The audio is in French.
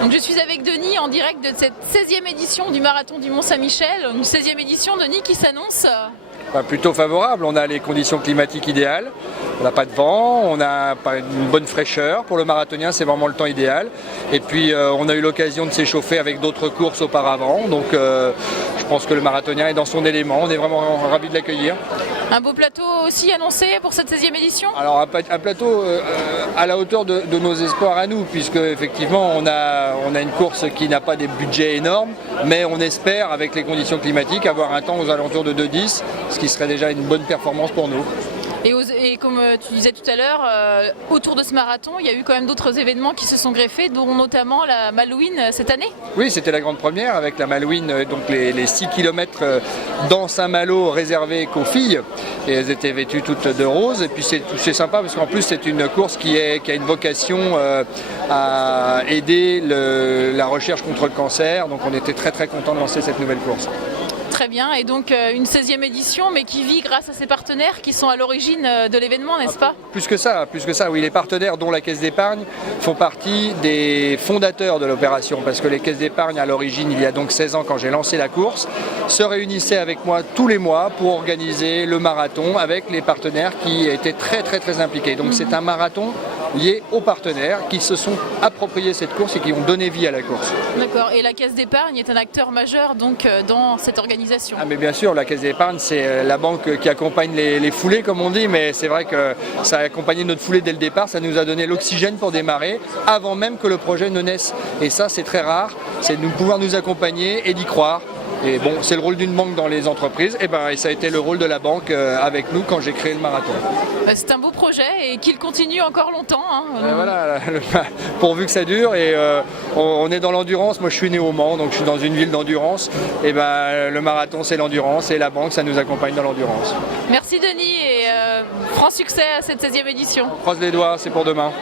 Donc je suis avec Denis en direct de cette 16e édition du Marathon du Mont-Saint-Michel. Une 16e édition, Denis, qui s'annonce plutôt favorable. On a les conditions climatiques idéales, on n'a pas de vent, on a une bonne fraîcheur. Pour le marathonien, c'est vraiment le temps idéal. Et puis on a eu l'occasion de s'échauffer avec d'autres courses auparavant. Donc je pense que le marathonien est dans son élément. On est vraiment ravis de l'accueillir. Un beau plateau aussi annoncé pour cette 16e édition? Alors un plateau à la hauteur de nos espoirs à nous, puisque effectivement on a une course qui n'a pas des budgets énormes, mais on espère avec les conditions climatiques avoir un temps aux alentours de 2:10, ce qui serait déjà une bonne performance pour nous. Et comme tu disais tout à l'heure, autour de ce marathon, il y a eu quand même d'autres événements qui se sont greffés, dont notamment la Malouine cette année. Oui, c'était la grande première avec la Malouine, donc les 6 km dans Saint-Malo réservés qu'aux filles. Et elles étaient vêtues toutes de rose. Et puis c'est sympa parce qu'en plus c'est une course qui a une vocation à aider la recherche contre le cancer. Donc on était très très contents de lancer cette nouvelle course. Très bien, et donc une 16e édition, mais qui vit grâce à ses partenaires qui sont à l'origine de l'événement, n'est-ce pas? Plus que ça, oui. Les partenaires, dont la Caisse d'épargne, font partie des fondateurs de l'opération, parce que les caisses d'épargne, à l'origine, il y a donc 16 ans, quand j'ai lancé la course, se réunissaient avec moi tous les mois pour organiser le marathon avec les partenaires qui étaient très très très impliqués. Donc c'est un marathon lié aux partenaires qui se sont appropriés cette course et qui ont donné vie à la course. D'accord, et la Caisse d'épargne est un acteur majeur donc dans cette organisation. Ah mais bien sûr, la Caisse d'épargne, c'est la banque qui accompagne les foulées comme on dit, mais c'est vrai que ça a accompagné notre foulée dès le départ, ça nous a donné l'oxygène pour démarrer avant même que le projet ne naisse. Et ça c'est très rare, c'est de pouvoir nous accompagner et d'y croire. Et bon, c'est le rôle d'une banque dans les entreprises, et ça a été le rôle de la banque avec nous quand j'ai créé le marathon. C'est un beau projet et qu'il continue encore longtemps. Voilà, pourvu que ça dure, et on est dans l'endurance. Moi je suis né au Mans, donc je suis dans une ville d'endurance. Et le marathon c'est l'endurance et la banque ça nous accompagne dans l'endurance. Merci Denis et franc succès à cette 16e édition. On croise les doigts, c'est pour demain.